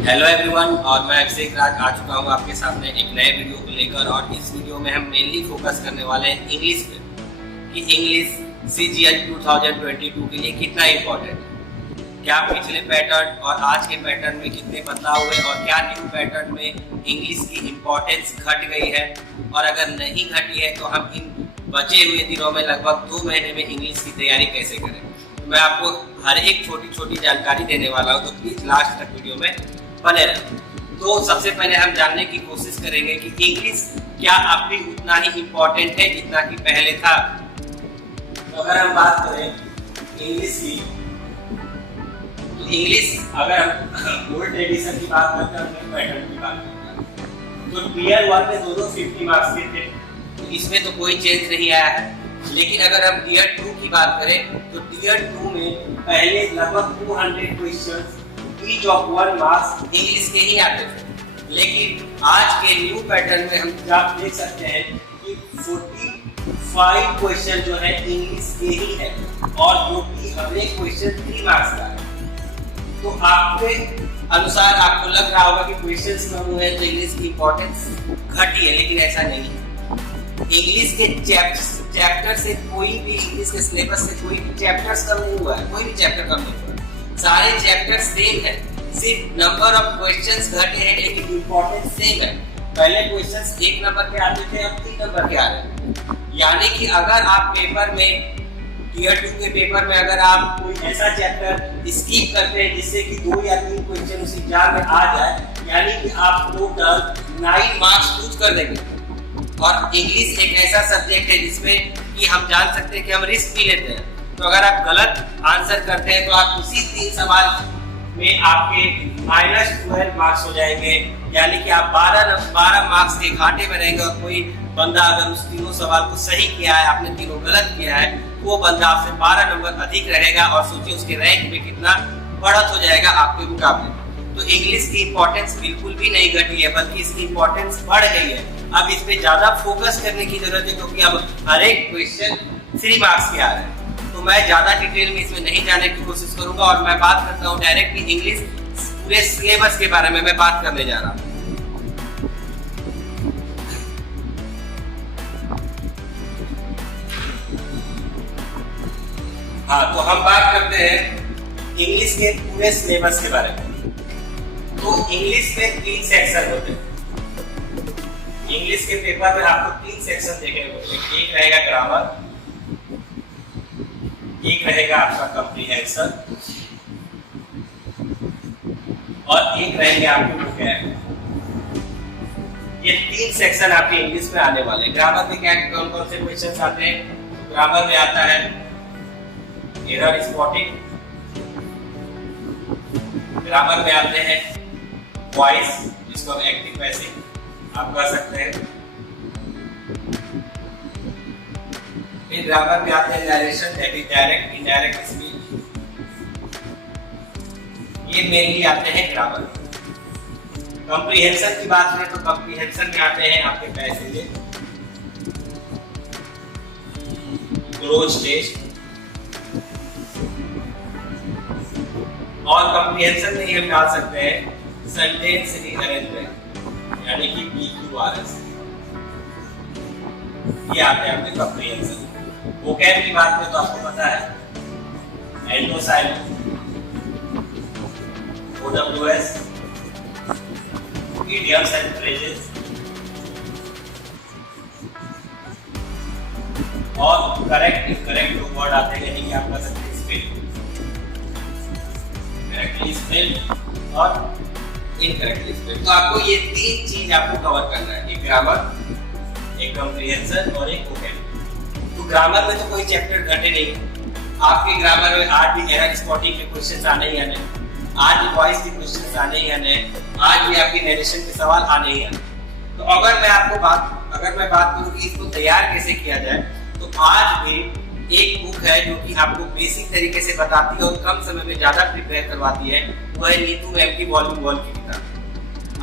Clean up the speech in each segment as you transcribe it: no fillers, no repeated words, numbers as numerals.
Hello everyone, और मैं अभिषेक राज आ चुका हूँ आपके सामने एक नए वीडियो को लेकर। और इस वीडियो में हम मेनली फोकस करने वाले हैं इंग्लिश पे कि इंग्लिश CGL 2022 के लिए कितना इम्पोर्टेंट है, क्या पिछले पैटर्न और आज के पैटर्न में कितने बदलाव हुए और क्या न्यू पैटर्न में इंग्लिश की इम्पोर्टेंस घट गई है, और अगर नहीं घटी है तो हम इन बचे हुए दिनों में लगभग 2 महीने में इंग्लिश की तैयारी कैसे करें। मैं आपको हर एक छोटी छोटी जानकारी देने वाला हूँ, तो प्लीज लास्ट तक वीडियो में बने रहे। तो सबसे पहले हम जानने की कोशिश करेंगे कि इंग्लिश क्या अब भी उतना ही इम्पोर्टेंट है जितना कि पहले था। तो अगर हम बात करें इंग्लिश की, तो इंग्लिश अगर हम ओल्ड एडिशन की बात करते हैं, पैटर्न की बात करते हैं, तो टियर 1 में दोनों 50 मार्क्स के थे, तो इसमें तो कोई चेंज नहीं आया है। लेकिन अगर हम टियर 2 की बात करें तो टियर 2 में पहले लगभग 200 questions each of 1 marks English के ही आते थे। लेकिन आज के न्यू पैटर्न में हम आप देख सकते हैं कि 45 क्वेश्चन जो है इंग्लिश के ही है, और जो कि हर एक क्वेश्चन 3 मार्क्स का है। तो आपके अनुसार आपको लग रहा होगा कि क्वेश्चंस कम हुए तो इंग्लिश की इंपॉर्टेंस घटी है, लेकिन ऐसा नहीं है। इंग्लिश के चैप्टर से कोई भी, इंग्लिश के सिलेबस से कोई भी चैप्टर्स कम नहीं हुआ है, कोई भी चैप्टर कम नहीं हुआ है, सारे चैप्टर सेम है, सिर्फ नंबर ऑफ क्वेश्चंस घटे हैं लेकिन इंपॉर्टेंस सेम है। पहले क्वेश्चंस 1 नंबर के आते थे, अब 3 नंबर के आ रहे हैं। यानी कि अगर आप पेपर में टियर 2 के पेपर में अगर आप कोई ऐसा चैप्टर स्किप करते हैं जिससे कि 2 या 3 क्वेश्चन उस एग्जाम में आ जाए, यानी कि आप टोटल 9 मार्क्स लूज कर देंगे। और इंग्लिश एक ऐसा सब्जेक्ट है जिसमें कि हम जान सकते हैं कि हम रिस्क भी लेते हैं। तो अगर आप गलत आंसर करते हैं तो आप उसी 3 सवाल में आपके -12 मार्क्स हो जाएंगे, यानी कि आप 12 मार्क्स के घाटे में रहेंगे। और कोई बंदा अगर उस तीनों सवाल को सही किया है, आपने तीनों गलत किया है, वो बंदा आपसे 12 नंबर अधिक रहेगा, और सोचिए उसके रैंक में कितना बढ़त हो जाएगा आपके मुकाबले। तो इंग्लिश की इंपॉर्टेंस बिल्कुल भी नहीं घटी है, बल्कि इसकी इंपॉर्टेंस बढ़ गई है। अब इस पे ज्यादा फोकस करने की जरूरत है, क्योंकि अब हर एक क्वेश्चन 3 मार्क्स के आ रहे हैं। तो मैं ज्यादा डिटेल में इसमें नहीं जाने की कोशिश करूंगा, और मैं बात करता हूँ डायरेक्टली इंग्लिश पूरे सिलेबस के बारे में मैं बात करने जा रहा हूँ। हाँ, तो हम बात करते हैं इंग्लिश के पूरे सिलेबस के बारे में। तो इंग्लिश में 3 सेक्शन होते हैं। इंग्लिश के पेपर में आपको 3 सेक्शन देखने को मिलेंगे। एक रहेगा ग्रामर, एक रहेगा आपका कॉम्प्रिहेंशन, और एक रहेंगे आपके वोकैब। ये 3 सेक्शन आपके इंग्लिश में आने वाले हैं। ग्रामर में क्या कौन कौन से क्वेश्चन आते हैं? ग्रामर में आता है एरर स्पॉटिंग, ग्रामर में आते हैं वॉइस, जिसको हम एक्टिव पैसिव आप कर सकते हैं। फिर ग्रामर में आते हैं narration, that is direct indirect speech. ये मेनली आते हैं ग्रामर। कॉम्प्रिहेंशन की बात करें तो कॉम्प्रिहेंशन में आते हैं आपके पैसेजेस, क्लोज टेस्ट, और कॉम्प्रिहेंशन में हम डाल सकते हैं सेंटेंस रीअरेंजमेंट, यानी कि PQRS। ये आते हैं आपके कॉम्प्रिहेंशन। वोकैब की बात करें तो आपको पता है एंडोसाइलेंट, OWS, इडियम्स एंड फ्रेजेस, और करेक्ट जो वर्ड आते हैं, यानी कि आप कर सकते हैं स्पेलिंग, करेक्टली स्पेल्ड और इनकरेक्टली स्पेल्ड। तो आपको ये 3 चीज आपको कवर करना है, एक ग्रामर, एक कॉम्प्रिहेंशन और एक वोकैब। तो ग्रामर में तो कोई चैप्टर घटे नहीं, आपके ग्रामर में आज भी एरर स्पॉटिंग के क्वेश्चंस आने ही आने, आज भी वॉइस के क्वेश्चंस आने ही आने, आज भी आपके नरेशन के सवाल आने ही आने। तो अगर मैं बात करूं कि इसको तैयार कैसे किया जाए, तो आज भी एक बुक है जो कि आपको बेसिक तरीके से बताती है और कम समय में ज्यादा प्रिपेयर करवाती है, वो है नीतू मैम की वॉल्यूम 1 की किताब।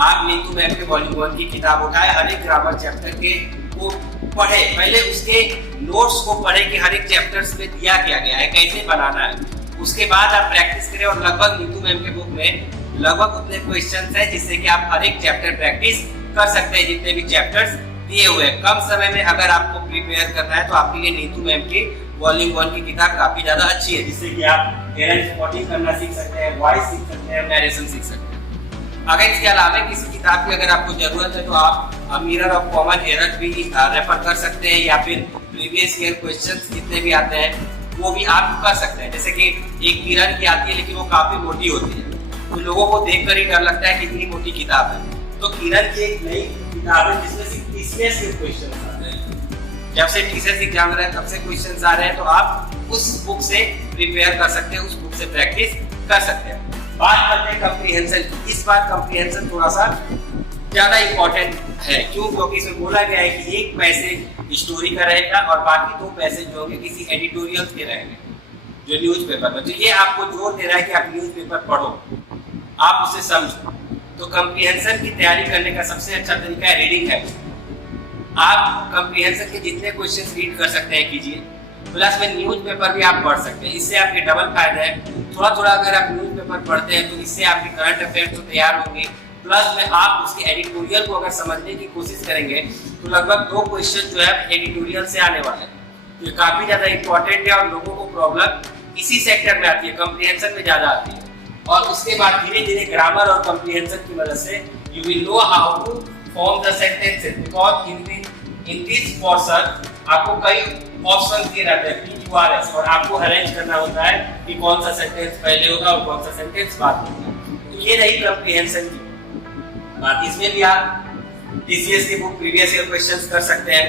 आप नीतू मैम के वॉल्यूम 1 की किताब उठाए, हर एक ग्रामर चैप्टर के को पढ़े, पहले उसके नोट्स को पढ़े कि हर एक चैप्टर्स में दिया क्या गया है, कैसे बनाना है, उसके बाद आप प्रैक्टिस करें। और लगभग नीतू मैम के बुक में लगभग उतने क्वेश्चंस हैं जिससे कि आप हर एक चैप्टर प्रैक्टिस कर सकते हैं, जितने भी चैप्टर्स दिए हुए हैं। कम समय में अगर आपको प्रिपेयर करना है तो आपके लिए नीतू मैम की वॉल्यूम 1 की किताब काफी ज्यादा अच्छी है, जिससे कि आप एरर स्पॉटिंग करना सीख सकते हैं, वॉइस सीख सकते हैं, नरेशन सीख सकते हैं। अगर इसके अलावा किसी किताब की अगर आपको जरूरत है तो आप मिरर ऑफ कॉमन एरर भी रेफर कर सकते हैं, या फिर प्रीवियस ईयर क्वेश्चंस जितने भी आते हैं वो भी आप कर सकते हैं। जैसे कि एक किरण की आती है लेकिन वो काफी मोटी होती है, तो लोगों को देखकर ही डर लगता है कितनी मोटी किताब है। तो किरण की एक नई किताब है जिसमें से टीसीएस के क्वेश्चन आते हैं। जब से टीसीएस एग्जाम रहे तब से क्वेश्चन आ रहे हैं, तो आप उस बुक से प्रिपेयर कर सकते हैं, उस बुक से प्रैक्टिस कर सकते हैं। बात करते हैं कम्प्रीहेंशन की। इस बार कम्प्रीहेंशन थोड़ा सा ज्यादा इंपॉर्टेंट है, क्यों? क्योंकि इसमें बोला गया है कि एक पैसेज स्टोरी का रहेगा और बाकी 2 पैसेज जो होंगे किसी एडिटोरियल के रहेंगे, जो न्यूज़पेपर में। तो ये आपको जोर दे रहा है कि आप न्यूज़पेपर पढ़ो, आप उसे समझो। तो कम्प्रीहेंशन की तैयारी करने का सबसे अच्छा तरीका है रीडिंग है। आप कम्प्रीहेंशन के जितने क्वेश्चंस रीड कर सकते हैं कीजिए, प्लस में न्यूज़पेपर भी आप पढ़ सकते हैं। इससे आपके डबल फायदा है। थोड़ा थोड़ा अगर आप न्यूज़पेपर पढ़ते हैं तो इससे आपके करंट अफेयर्स तो तैयार होंगे, प्लस में आप उसके एडिटोरियल को अगर समझने की कोशिश करेंगे तो लगभग 2 क्वेश्चन जो है एडिटोरियल से आने वाले हैं। तो ये काफी ज्यादा इंपॉर्टेंट है और लोगों को प्रॉब्लम इसी सेक्टर में आती है, कम्प्रीहेंशन में ज्यादा आती है। और उसके बाद धीरे धीरे ग्रामर और कम्प्रीहेंशन की मदद से you will know how to form the sentences, because in this portion आपको कई ऑप्शन दिए रहते हैं PQRS, और आपको अरेंज करना होता है कि कौन सा सेंटेंस पहले होगा और कौन सा सेंटेंस बाद में होगा। तो ये रही कम्प्रीहेंशन की बात। इसमें भी आप टीसीएस की बुक प्रीवियस ईयर क्वेश्चंस कर सकते हैं,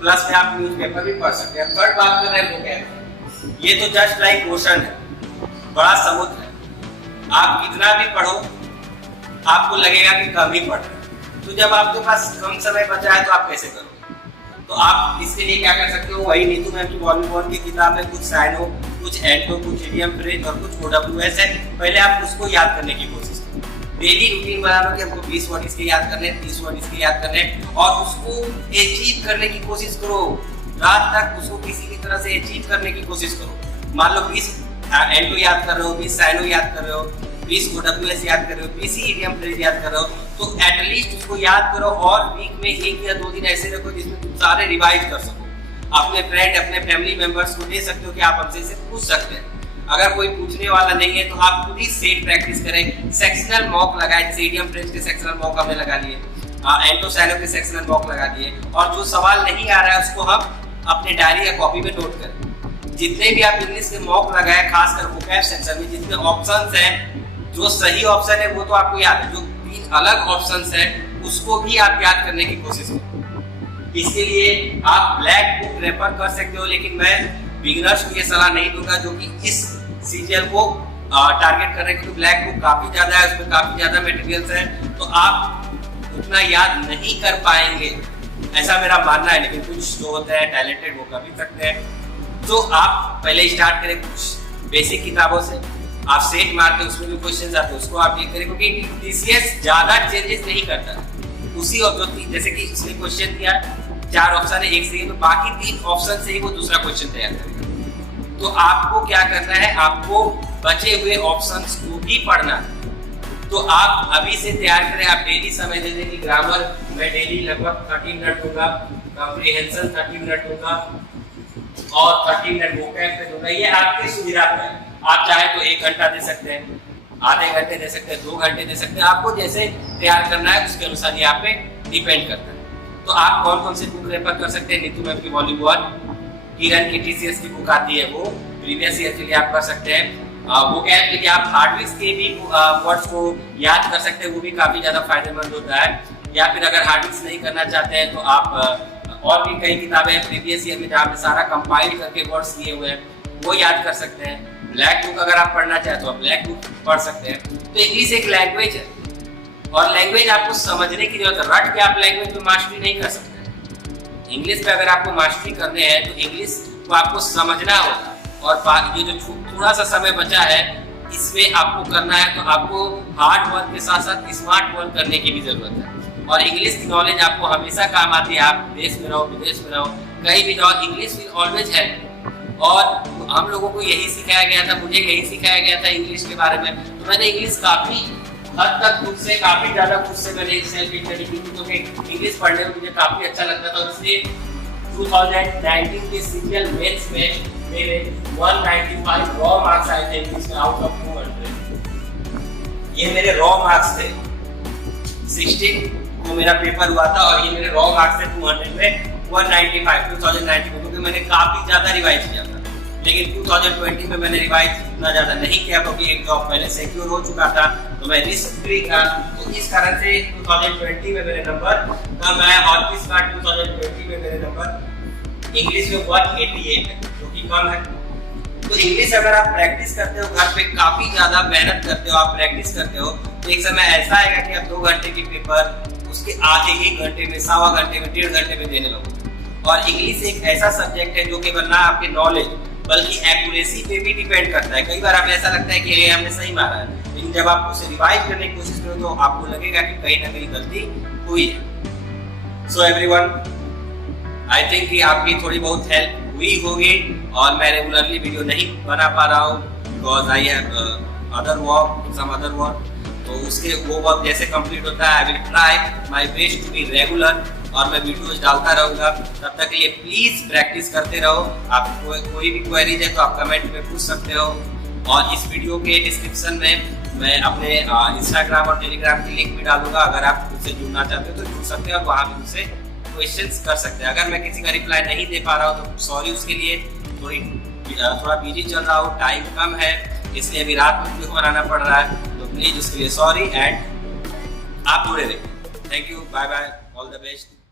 प्लस में आप न्यूज़पेपर भी पढ़ सकते हैं। थर्ड बात कर रहे हैं वो क्या है, ये तो जस्ट लाइक ओशन है, बड़ा समुद्र है। आप कितना भी पढ़ो आपको लगेगा कि कम ही पढ़ रहे हैं। तो जब आपके पास कम समय बचा है तो आप कैसे करोगे? तो आप इसके लिए क्या कर सकते हो, वही नीतू मैम की वॉल्यूम 1 की किताब में कुछ साइनो, कुछ एंटो, कुछ इडियम फ्रेज और कुछ OWS है। पहले आप उसको याद करने की कोशिश करो। डेली रूटीन बना लो कि हमको 20 वर्ड इसके याद करने हैं, 30 वर्ड इसके याद करने हैं, और उसको अचीव करने की कोशिश करो। रात तक उसको किसी भी तरह से अचीव करने की कोशिश करो। मान लो 20 एंटो याद कर रहे हो, 20 साइनो याद कर रहे हो, 20 OWS याद कर रहे हो, 20 इडियम फ्रेज याद कर रहे हो, तो एटलीस्ट उसको याद करो। और वीक में 1 या 2 दिन ऐसे रखो जिसमें तुम सारे रिवाइज कर सको। अपने फ्रेंड, अपने फैमिली मेंबर्स को दे सकते हो कि आप हमसे इसे पूछ सकते हैं। अगर कोई पूछने वाला नहीं है तो आप खुद ही सेट प्रैक्टिस करें, सेक्शनल मॉक लगाएं। जैसे इडियम फ्रेज के सेक्शनल मॉक हमने लगा लिए, एंटो साइनो के सेक्शनल मॉक लगा दिए, और जो सवाल नहीं आ रहा है उसको हम अपने डायरी या कॉपी में नोट करें। जितने भी आप इंग्लिश के मॉक लगाए, खासकर वोकैब सेक्शन में जितने ऑप्शंस हैं, जो सही ऑप्शन है वो तो आपको याद है, जो 3 अलग ऑप्शंस हैं उसको भी आप याद करने की कोशिश करें। इसके लिए आप ब्लैक बुक रेफर कर सकते हो, लेकिन मैं बिगिनर्स को ये सलाह नहीं दूंगा जो कि इस सीजीएल को टारगेट कर रहे हैं, क्योंकि ब्लैक बुक काफी ज्यादा है, उसमें काफी ज्यादा मटेरियल्स है, तो आप उतना याद नहीं कर पाएंगे, ऐसा मेरा मानना है। लेकिन कुछ जो होते हैं टैलेंटेड वो कर भी सकते हैं। तो आप पहले स्टार्ट करें कुछ बेसिक किताबों से, आप सेट मार के उसमें जो क्वेश्चन आते हैं उसको आप ये करें, क्योंकि टीसीएस ज्यादा चेंजेस नहीं करता। उसी जैसे कि इसने क्वेश्चन दिया 4 ऑप्शन है, एक सही, तो बाकी 3 ऑप्शन से ही वो दूसरा क्वेश्चन तैयार करेगा। तो आपको क्या करना है, आपको बचे हुए ऑप्शंस को भी पढ़ना है। तो आप अभी से तैयार करें। आप डेली समय दे दें कि ग्रामर मैं डेली लगभग 30 मिनट दूंगा, कम्प्रीहेंशन 30 मिनट दूंगा और 30 मिनट वोकैब पे दूंगा। ये आपकी सुविधा पर है। आप चाहे तो 1 घंटा दे सकते हैं, आधे घंटे दे सकते हैं, 2 घंटे दे सकते हैं। आपको जैसे तैयार करना है उसके अनुसार ये आप पे डिपेंड करता है। तो आप कौन कौन से बुक रेफर कर सकते हैं, नीतू मैम की वॉल्यूम 1, किरण की टीसीएस की बुक आती है वो प्रीवियस ईयर के लिए आप कर सकते हैं। वो क्या है कि आप हार्डविक्स के भी वर्ड्स को याद कर सकते हैं, वो भी काफी ज्यादा फायदेमंद होता है। या फिर अगर हार्डविक्स नहीं करना चाहते हैं तो आप और भी कई किताबें हैं प्रीवियस ईयर में जहाँ पे सारा कंपाइल करके वर्ड्स दिए हुए हैं, वो याद कर सकते हैं। ब्लैक बुक अगर आप पढ़ना चाहते हो आप ब्लैक बुक पढ़ सकते हैं। तो इंग्लिश एक लैंग्वेज है और लैंग्वेज आपको समझने की जरूरत है। रट के आप लैंग्वेज में मास्टरी नहीं कर सकते। इंग्लिश पे अगर आपको मास्टरी करने हैं तो इंग्लिश को आपको समझना होगा, और ये जो थोड़ा सा समय बचा है इसमें आपको करना है, तो आपको हार्ड वर्क के साथ साथ स्मार्ट वर्क करने की भी जरूरत है। और इंग्लिश की नॉलेज आपको हमेशा काम आती है। आप देश में रहो, विदेश में रहो, कहीं भी जाओ, इंग्लिश विल ऑलवेज हेल्प। और हम लोगों को यही सिखाया गया था, मुझे यही सिखाया गया था इंग्लिश के बारे में, तो मैंने इंग्लिश काफी हद तक खुद से काफी ज्यादा खुद से मैंने सेल्फ स्टडी की थी, क्योंकि इंग्लिश पढ़ने में मुझे काफी अच्छा लगता था। और इसलिए 2019 के सीरियल मेंस में मेरे 195 रॉ मार्क्स आए थे इंग्लिश में आउट ऑफ 200। ये मेरे रॉ मार्क्स थे। 16 को मेरा पेपर हुआ था और ये मेरे रॉ मार्क्स थे 200 में 195 2019 को, क्योंकि मैंने काफी ज्यादा रिवाइज किया था। लेकिन 2020 में मैंने रिवाइज इतना ज्यादा नहीं किया, क्योंकि एक जॉब पहले सिक्योर हो चुका था, तो मैं रिस्क फ्री था। तो इस कारण से 2020 में मेरे नंबर कम आए, और इस बार 2020 में मेरे नंबर इंग्लिश में 188 है, जो कि कम है। तो इंग्लिश अगर आप प्रैक्टिस करते हो घर पे, काफी ज्यादा मेहनत करते हो, आप प्रैक्टिस करते हो, तो एक समय ऐसा आएगा कि आप 2 घंटे की पेपर उसके आधे 1 घंटे में, सवा घंटे में, 1.5 घंटे में देने लगोगे। और इंग्लिश एक ऐसा सब्जेक्ट है जो केवल ना आपके नॉलेज बल्कि एक्यूरेसी पे भी डिपेंड करता है। कई बार आपको ऐसा लगता है कि ये हमने सही मारा है, लेकिन जब आप उसे रिवाइज करने की कोशिश करो तो आपको लगेगा कि कहीं ना कहीं गलती हुई है। सो एवरीवन, आई थिंक कि आपकी थोड़ी बहुत हेल्प हुई होगी। और मैं रेगुलरली वीडियो नहीं बना पा रहा हूँ because I have other work, some other work. तो उसके वो वर्क जैसे कंप्लीट होता है, I will try my best to be regular, और मैं वीडियोस डालता रहूंगा। तब तक के लिए प्लीज प्रैक्टिस करते रहो। आपको कोई भी क्वेरीज है तो आप कमेंट में पूछ सकते हो। और इस वीडियो के डिस्क्रिप्शन में मैं अपने इंस्टाग्राम और टेलीग्राम की लिंक भी डालूंगा। अगर आप मुझसे जुड़ना चाहते हो तो जुड़ सकते हो और वहाँ भी मुझसे क्वेश्चंस कर सकते हैं। अगर मैं किसी का रिप्लाई नहीं दे पा रहा हूँ तो सॉरी उसके लिए। थोड़ा बिजी चल रहा हूँ, टाइम कम है, इसलिए अभी रात में वीडियो बनाना पड़ रहा है, तो प्लीज उसके लिए सॉरी। एंड आप जुड़े रहिए। Thank you, bye bye, all the best.